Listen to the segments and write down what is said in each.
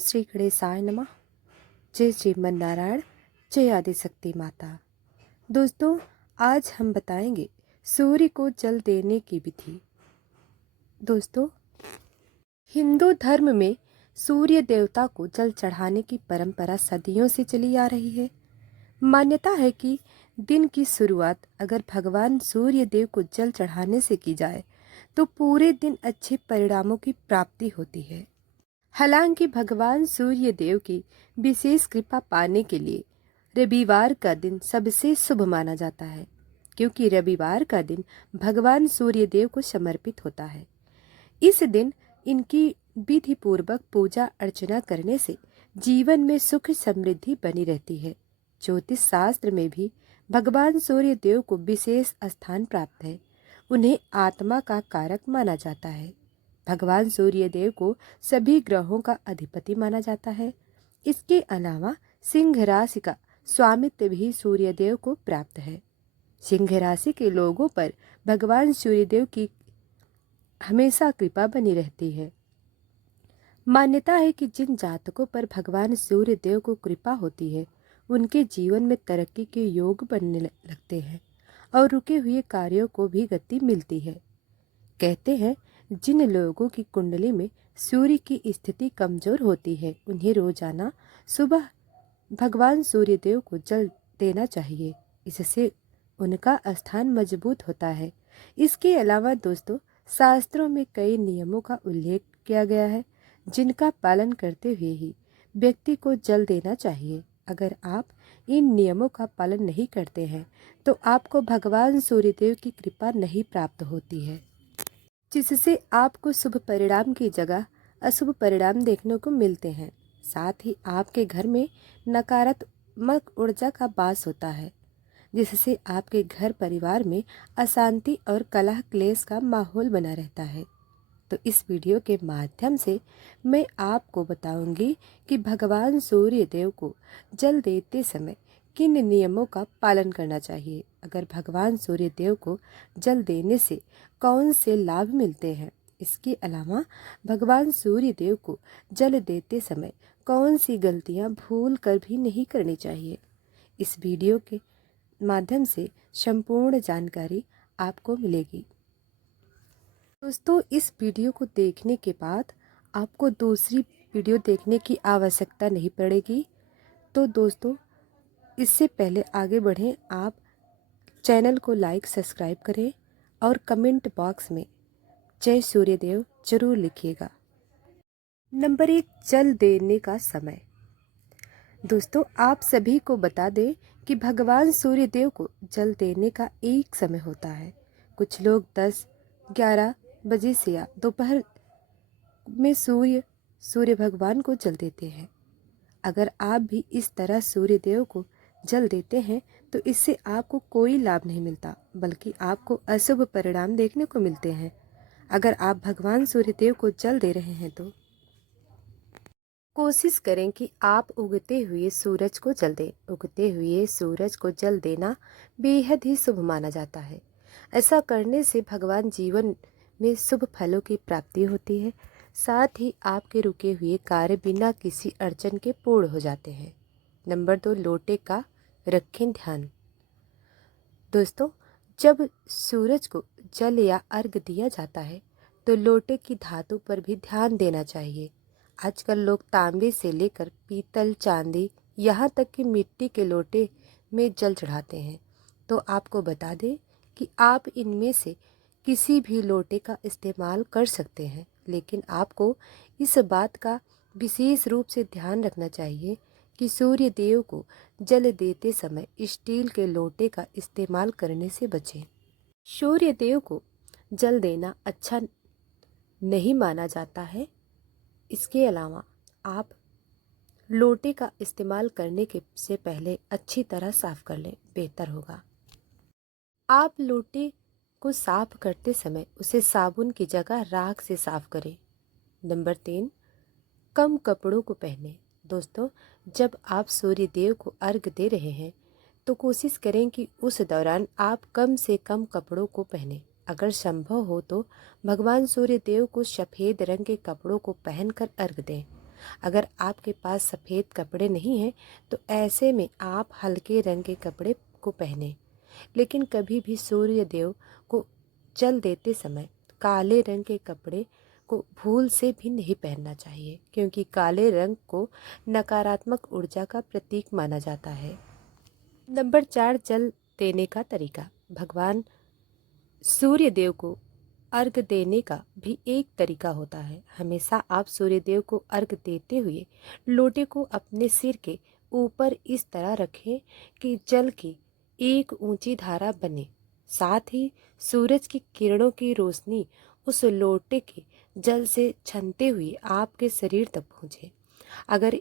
श्री गणेशाय नमः। जय श्रीमन नारायण, जय आदिशक्ति माता। दोस्तों, आज हम बताएंगे सूर्य को जल देने की विधि। दोस्तों, हिंदू धर्म में सूर्य देवता को जल चढ़ाने की परंपरा सदियों से चली आ रही है। मान्यता है कि दिन की शुरुआत अगर भगवान सूर्य देव को जल चढ़ाने से की जाए तो पूरे दिन अच्छे परिणामों की प्राप्ति होती है। हालांकि भगवान सूर्य देव की विशेष कृपा पाने के लिए रविवार का दिन सबसे शुभ माना जाता है, क्योंकि रविवार का दिन भगवान सूर्य देव को समर्पित होता है। इस दिन इनकी विधि पूर्वक पूजा अर्चना करने से जीवन में सुख समृद्धि बनी रहती है। ज्योतिष शास्त्र में भी भगवान सूर्य देव को विशेष स्थान प्राप्त है। उन्हें आत्मा का कारक माना जाता है। भगवान सूर्य देव को सभी ग्रहों का अधिपति माना जाता है। इसके अलावा सिंह राशि का स्वामित्व भी सूर्य देव को प्राप्त है। सिंह राशि के लोगों पर भगवान सूर्य देव की हमेशा कृपा बनी रहती है। मान्यता है कि जिन जातकों पर भगवान सूर्य देव को कृपा होती है, उनके जीवन में तरक्की के योग बनने लगते हैं और रुके हुए कार्यों को भी गति मिलती है। कहते हैं, जिन लोगों की कुंडली में सूर्य की स्थिति कमजोर होती है, उन्हें रोजाना सुबह भगवान सूर्य देव को जल देना चाहिए। इससे उनका स्थान मजबूत होता है। इसके अलावा दोस्तों, शास्त्रों में कई नियमों का उल्लेख किया गया है, जिनका पालन करते हुए ही व्यक्ति को जल देना चाहिए। अगर आप इन नियमों का पालन नहीं करते हैं तो आपको भगवान सूर्यदेव की कृपा नहीं प्राप्त होती है, जिससे आपको शुभ परिणाम की जगह अशुभ परिणाम देखने को मिलते हैं। साथ ही आपके घर में नकारात्मक ऊर्जा का वास होता है, जिससे आपके घर परिवार में अशांति और कलह क्लेश का माहौल बना रहता है। तो इस वीडियो के माध्यम से मैं आपको बताऊंगी कि भगवान सूर्य देव को जल देते समय किन नियमों का पालन करना चाहिए। अगर भगवान सूर्य देव को जल देने से कौन से लाभ मिलते हैं। इसके अलावा भगवान सूर्य देव को जल देते समय कौन सी गलतियां भूल कर भी नहीं करनी चाहिए। इस वीडियो के माध्यम से संपूर्ण जानकारी आपको मिलेगी। दोस्तों, इस वीडियो को देखने के बाद आपको दूसरी वीडियो देखने की आवश्यकता नहीं पड़ेगी। तो दोस्तों, इससे पहले आगे बढ़ें, आप चैनल को लाइक सब्सक्राइब करें और कमेंट बॉक्स में जय सूर्यदेव जरूर लिखिएगा। नंबर 1, जल देने का समय। दोस्तों, आप सभी को बता दें कि भगवान सूर्यदेव को जल देने का एक समय होता है। कुछ लोग 10-11 बजे से या दोपहर में सूर्य भगवान को जल देते हैं। अगर आप भी इस तरह सूर्य देव को जल देते हैं तो इससे आपको कोई लाभ नहीं मिलता, बल्कि आपको अशुभ परिणाम देखने को मिलते हैं। अगर आप भगवान सूर्य देव को जल दे रहे हैं तो कोशिश करें कि आप उगते हुए सूरज को जल दें। उगते हुए सूरज को जल देना बेहद ही शुभ माना जाता है। ऐसा करने से भगवान जीवन में शुभ फलों की प्राप्ति होती है। साथ ही आपके रुके हुए कार्य बिना किसी अड़चन के पूर्ण हो जाते हैं। नंबर 2, लोटे का रखें ध्यान। दोस्तों, जब सूरज को जल या अर्घ दिया जाता है तो लोटे की धातु पर भी ध्यान देना चाहिए। आजकल लोग तांबे से लेकर पीतल, चांदी, यहाँ तक कि मिट्टी के लोटे में जल चढ़ाते हैं। तो आपको बता दें कि आप इनमें से किसी भी लोटे का इस्तेमाल कर सकते हैं, लेकिन आपको इस बात का विशेष रूप से ध्यान रखना चाहिए कि सूर्य देव को जल देते समय स्टील के लोटे का इस्तेमाल करने से बचें। सूर्य देव को जल देना अच्छा नहीं माना जाता है। इसके अलावा आप लोटे का इस्तेमाल करने के से पहले अच्छी तरह साफ कर लें, बेहतर होगा। आप लोटे को साफ करते समय उसे साबुन की जगह राख से साफ करें। नंबर 3, कम कपड़ों को पहने। दोस्तों, जब आप सूर्य देव को अर्घ दे रहे हैं तो कोशिश करें कि उस दौरान आप कम से कम कपड़ों को पहने। अगर संभव हो तो भगवान सूर्य देव को सफ़ेद रंग के कपड़ों को पहनकर अर्घ दें। अगर आपके पास सफ़ेद कपड़े नहीं हैं तो ऐसे में आप हल्के रंग के कपड़े को पहने। लेकिन कभी भी सूर्य देव को जल देते समय काले रंग के कपड़े को भूल से भी नहीं पहनना चाहिए, क्योंकि काले रंग को नकारात्मक ऊर्जा का प्रतीक माना जाता है। नंबर 4, जल देने का तरीका। भगवान सूर्य देव को अर्घ देने का भी एक तरीका होता है। हमेशा आप सूर्य देव को अर्घ देते हुए लोटे को अपने सिर के ऊपर इस तरह रखें कि जल की एक ऊंची धारा बने। साथ ही सूरज की किरणों की रोशनी उस लोटे के जल से छनते हुए आपके शरीर तक पहुँचे। अगर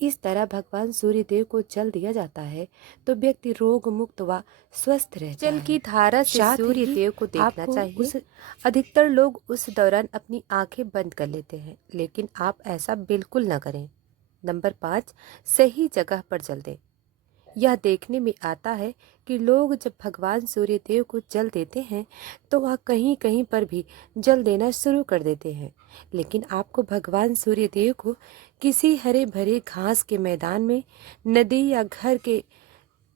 इस तरह भगवान सूर्य देव को जल दिया जाता है तो व्यक्ति रोग मुक्त व स्वस्थ रहता है। जल की धारा से सूर्य देव को देखना चाहिए। अधिकतर लोग उस दौरान अपनी आंखें बंद कर लेते हैं, लेकिन आप ऐसा बिल्कुल न करें। नंबर 5, सही जगह पर जल दें। यह देखने में आता है कि लोग जब भगवान सूर्य देव को जल देते हैं तो वह कहीं कहीं पर भी जल देना शुरू कर देते हैं, लेकिन आपको भगवान सूर्य देव को किसी हरे भरे घास के मैदान में, नदी या घर के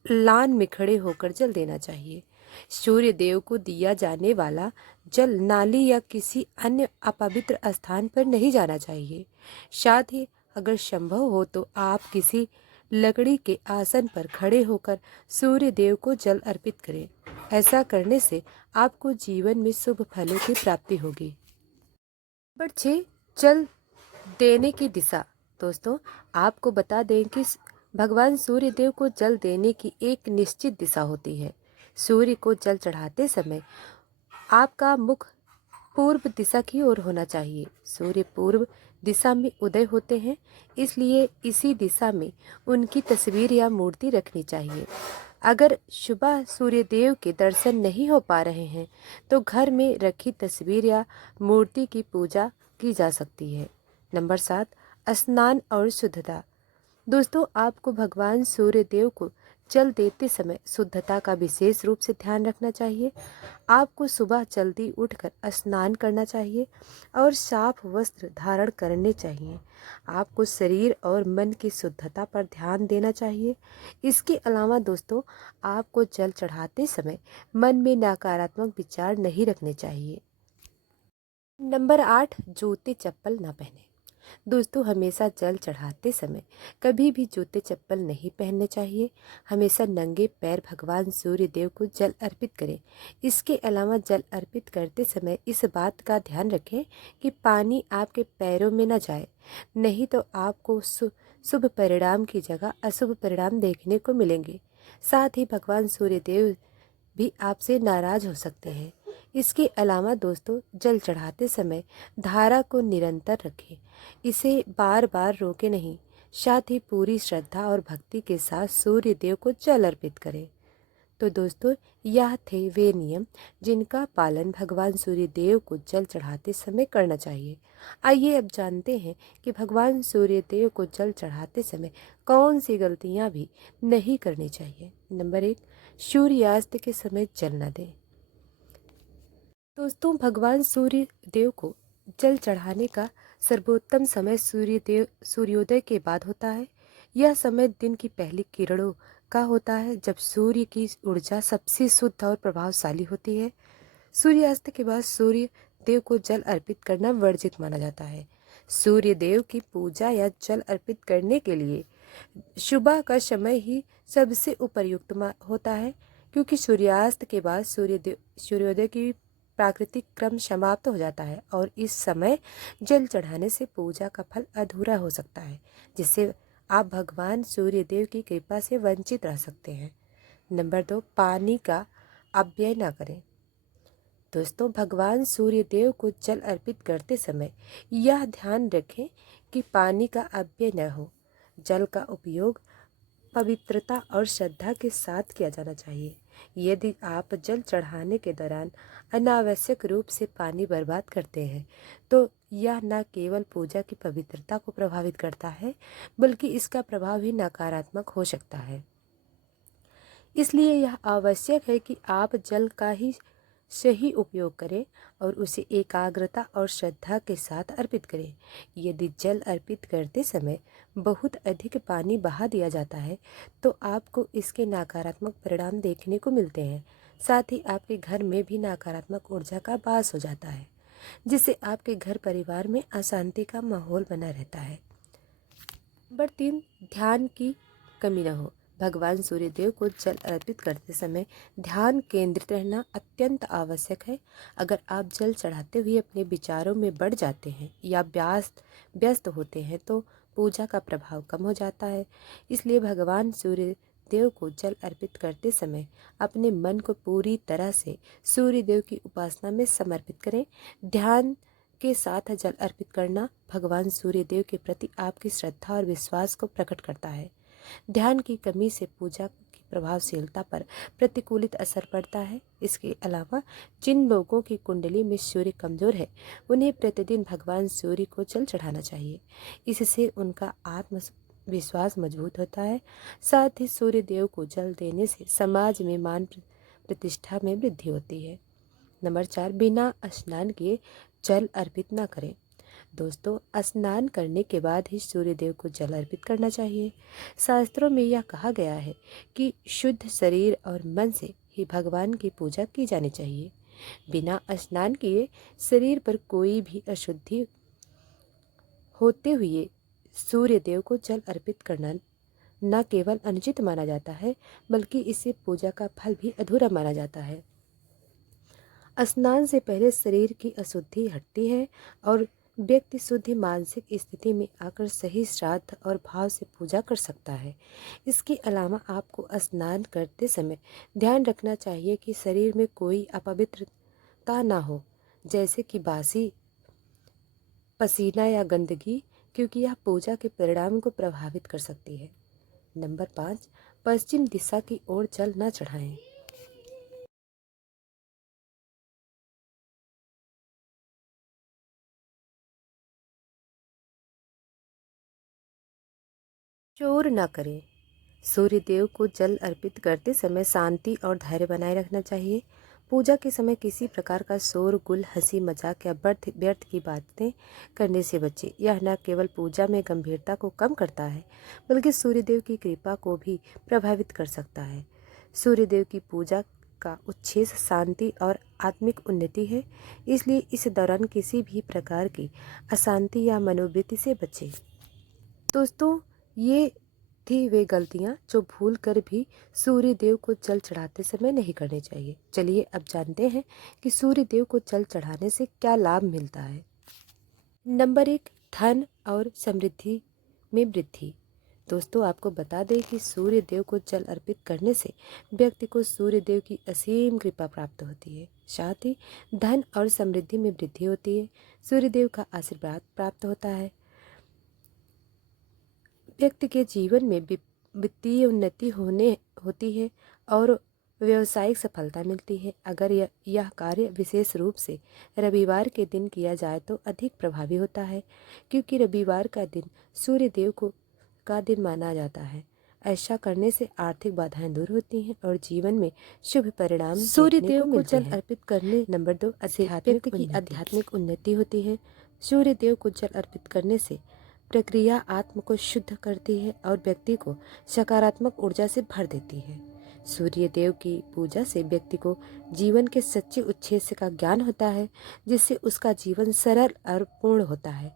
लान में खड़े होकर जल देना चाहिए। सूर्य देव को दिया जाने वाला जल नाली या किसी अन्य अपवित्र स्थान पर नहीं जाना चाहिए। साथ ही अगर संभव हो तो आप किसी लकड़ी के आसन पर खड़े होकर सूर्य देव को जल अर्पित करें। ऐसा करने से आपको जीवन में शुभ फलों की प्राप्ति होगी। नंबर 6, जल देने की दिशा। दोस्तों, आपको बता दें कि भगवान सूर्य देव को जल देने की एक निश्चित दिशा होती है। सूर्य को जल चढ़ाते समय आपका मुख पूर्व दिशा की ओर होना चाहिए। सूर्य पूर्व दिशा में उदय होते हैं, इसलिए इसी दिशा में उनकी तस्वीर या मूर्ति रखनी चाहिए। अगर सुबह सूर्य देव के दर्शन नहीं हो पा रहे हैं तो घर में रखी तस्वीर या मूर्ति की पूजा की जा सकती है। नंबर 7, स्नान और शुद्धता। दोस्तों, आपको भगवान सूर्य देव को जल देते समय शुद्धता का विशेष रूप से ध्यान रखना चाहिए। आपको सुबह जल्दी उठकर स्नान करना चाहिए और साफ वस्त्र धारण करने चाहिए। आपको शरीर और मन की शुद्धता पर ध्यान देना चाहिए। इसके अलावा दोस्तों, आपको जल चढ़ाते समय मन में नकारात्मक विचार नहीं रखने चाहिए। नंबर 8, जूते चप्पल न पहने। दोस्तों, हमेशा जल चढ़ाते समय कभी भी जूते चप्पल नहीं पहनने चाहिए। हमेशा नंगे पैर भगवान सूर्य देव को जल अर्पित करें। इसके अलावा जल अर्पित करते समय इस बात का ध्यान रखें कि पानी आपके पैरों में न जाए, नहीं तो आपको शुभ परिणाम की जगह अशुभ परिणाम देखने को मिलेंगे। साथ ही भगवान सूर्य देव भी आपसे नाराज हो सकते हैं। इसके अलावा दोस्तों, जल चढ़ाते समय धारा को निरंतर रखें, इसे बार बार रोके नहीं। साथ ही पूरी श्रद्धा और भक्ति के साथ सूर्य देव को जल अर्पित करें। तो दोस्तों, यह थे वे नियम जिनका पालन भगवान सूर्य देव को जल चढ़ाते समय करना चाहिए। आइए अब जानते हैं कि भगवान सूर्य देव को जल चढ़ाते समय कौन सी गलतियां भी नहीं करनी चाहिए। नंबर 1, सूर्यास्त के समय जल न दें। दोस्तों, भगवान सूर्य देव को जल चढ़ाने का सर्वोत्तम समय सूर्योदय के बाद होता है। यह समय दिन की पहली किरणों का होता है, जब सूर्य की ऊर्जा सबसे शुद्ध और प्रभावशाली होती है। सूर्यास्त के बाद सूर्य देव को जल अर्पित करना वर्जित माना जाता है। सूर्य देव की पूजा या जल अर्पित करने के लिए सुबह का समय ही सबसे उपयुक्त होता है, क्योंकि सूर्यास्त के बाद सूर्योदय की प्राकृतिक क्रम समाप्त हो जाता है और इस समय जल चढ़ाने से पूजा का फल अधूरा हो सकता है, जिससे आप भगवान सूर्य देव की कृपा से वंचित रह सकते हैं। नंबर 2, पानी का अपव्यय न करें। दोस्तों, भगवान सूर्य देव को जल अर्पित करते समय यह ध्यान रखें कि पानी का अपव्यय न हो। जल का उपयोग पवित्रता और श्रद्धा के साथ किया जाना चाहिए। यदि आप जल चढ़ाने के दौरान अनावश्यक रूप से पानी बर्बाद करते हैं तो यह न केवल पूजा की पवित्रता को प्रभावित करता है, बल्कि इसका प्रभाव भी नकारात्मक हो सकता है। इसलिए यह आवश्यक है कि आप जल का ही सही उपयोग करें और उसे एकाग्रता और श्रद्धा के साथ अर्पित करें। यदि जल अर्पित करते समय बहुत अधिक पानी बहा दिया जाता है तो आपको इसके नकारात्मक परिणाम देखने को मिलते हैं। साथ ही आपके घर में भी नकारात्मक ऊर्जा का वास हो जाता है, जिससे आपके घर परिवार में अशांति का माहौल बना रहता है। नंबर 3, ध्यान की कमी न हो। भगवान सूर्यदेव को जल अर्पित करते समय ध्यान केंद्रित रहना अत्यंत आवश्यक है। अगर आप जल चढ़ाते हुए अपने विचारों में बढ़ जाते हैं या व्यस्त होते हैं तो पूजा का प्रभाव कम हो जाता है। इसलिए भगवान सूर्यदेव को जल अर्पित करते समय अपने मन को पूरी तरह से सूर्यदेव की उपासना में समर्पित करें। ध्यान के साथ जल अर्पित करना भगवान सूर्यदेव के प्रति आपकी श्रद्धा और विश्वास को प्रकट करता है। ध्यान की कमी से पूजा की प्रभावशीलता पर प्रतिकूलित असर पड़ता है। इसके अलावा जिन लोगों की कुंडली में सूर्य कमजोर है उन्हें प्रतिदिन भगवान सूर्य को जल चढ़ाना चाहिए। इससे उनका आत्मविश्वास मजबूत होता है। साथ ही सूर्य देव को जल देने से समाज में मान प्रतिष्ठा में वृद्धि होती है। नंबर 4, बिना स्नान किए जल अर्पित न करें। दोस्तों, स्नान करने के बाद ही सूर्यदेव को जल अर्पित करना चाहिए। शास्त्रों में यह कहा गया है कि शुद्ध शरीर और मन से ही भगवान की पूजा की जानी चाहिए। बिना स्नान किए शरीर पर कोई भी अशुद्धि होते हुए सूर्यदेव को जल अर्पित करना न केवल अनुचित माना जाता है बल्कि इससे पूजा का फल भी अधूरा माना जाता है। स्नान से पहले शरीर की अशुद्धि हटती है और व्यक्ति शुद्ध मानसिक स्थिति में आकर सही श्राद्ध और भाव से पूजा कर सकता है। इसके अलावा आपको स्नान करते समय ध्यान रखना चाहिए कि शरीर में कोई अपवित्रता ना हो, जैसे कि बासी पसीना या गंदगी, क्योंकि यह पूजा के परिणाम को प्रभावित कर सकती है। नंबर 5, पश्चिम दिशा की ओर जल न चढ़ाएं। शोर न करें। सूर्यदेव को जल अर्पित करते समय शांति और धैर्य बनाए रखना चाहिए। पूजा के समय किसी प्रकार का शोरगुल, हंसी मजाक या व्यर्थ की बातें करने से बचें। यह न केवल पूजा में गंभीरता को कम करता है बल्कि सूर्यदेव की कृपा को भी प्रभावित कर सकता है। सूर्यदेव की पूजा का उद्देश्य शांति और आत्मिक उन्नति है, इसलिए इस दौरान किसी भी प्रकार की अशांति या मनोवृत्ति से बचें। दोस्तों, ये थी वे गलतियाँ जो भूल कर भी सूर्य देव को जल चढ़ाते समय नहीं करनी चाहिए। चलिए अब जानते हैं कि सूर्य देव को जल चढ़ाने से क्या लाभ मिलता है। नंबर 1, धन और समृद्धि में वृद्धि। दोस्तों, आपको बता दें कि सूर्य देव को जल अर्पित करने से व्यक्ति को सूर्य देव की असीम कृपा प्राप्त होती है। साथ ही धन और समृद्धि में वृद्धि होती है। सूर्य देव का आशीर्वाद प्राप्त होता है। व्यक्ति के जीवन में वित्तीय उन्नति होती है और व्यवसायिक सफलता मिलती है। अगर यह कार्य विशेष रूप से रविवार के दिन किया जाए तो अधिक प्रभावी होता है, क्योंकि रविवार का दिन सूर्य देव का दिन माना जाता है। ऐसा करने से आर्थिक बाधाएं दूर होती हैं और जीवन में शुभ परिणाम सूर्य देव को जल अर्पित करने। नंबर 2, आध्यात्मिक उन्नति होती है। सूर्य देव को जल अर्पित करने से प्रक्रिया आत्म को शुद्ध करती है और व्यक्ति को सकारात्मक ऊर्जा से भर देती है। सूर्य देव की पूजा से व्यक्ति को जीवन के सच्चे उद्देश्य का ज्ञान होता है, जिससे उसका जीवन सरल और पूर्ण होता है।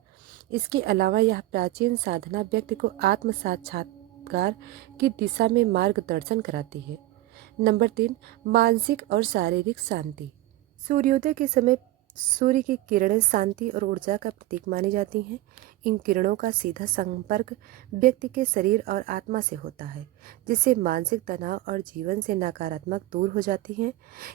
इसके अलावा यह प्राचीन साधना व्यक्ति को आत्म साक्षात्कार की दिशा में मार्गदर्शन कराती है। नंबर 3, मानसिक और शारीरिक शांति। सूर्योदय के समय सूर्य की किरणें शांति और ऊर्जा का प्रतीक मानी जाती हैं। इन किरणों का सीधा संपर्क व्यक्ति के शरीर और आत्मा से होता है, जिससे मानसिक तनाव और जीवन से नकारात्मक दूर हो जाती हैं।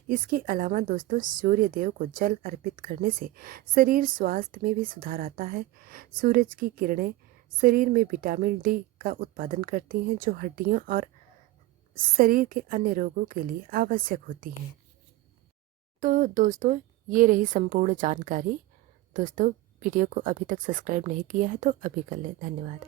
इसके अलावा दोस्तों, सूर्य देव को जल अर्पित करने से शरीर स्वास्थ्य में भी सुधार आता है। सूरज की किरणें शरीर में विटामिन डी का उत्पादन करती हैं, जो हड्डियों और शरीर के अन्य रोगों के लिए आवश्यक होती हैं। तो दोस्तों, ये रही संपूर्ण जानकारी। दोस्तों, वीडियो को अभी तक सब्सक्राइब नहीं किया है तो अभी कर लें। धन्यवाद।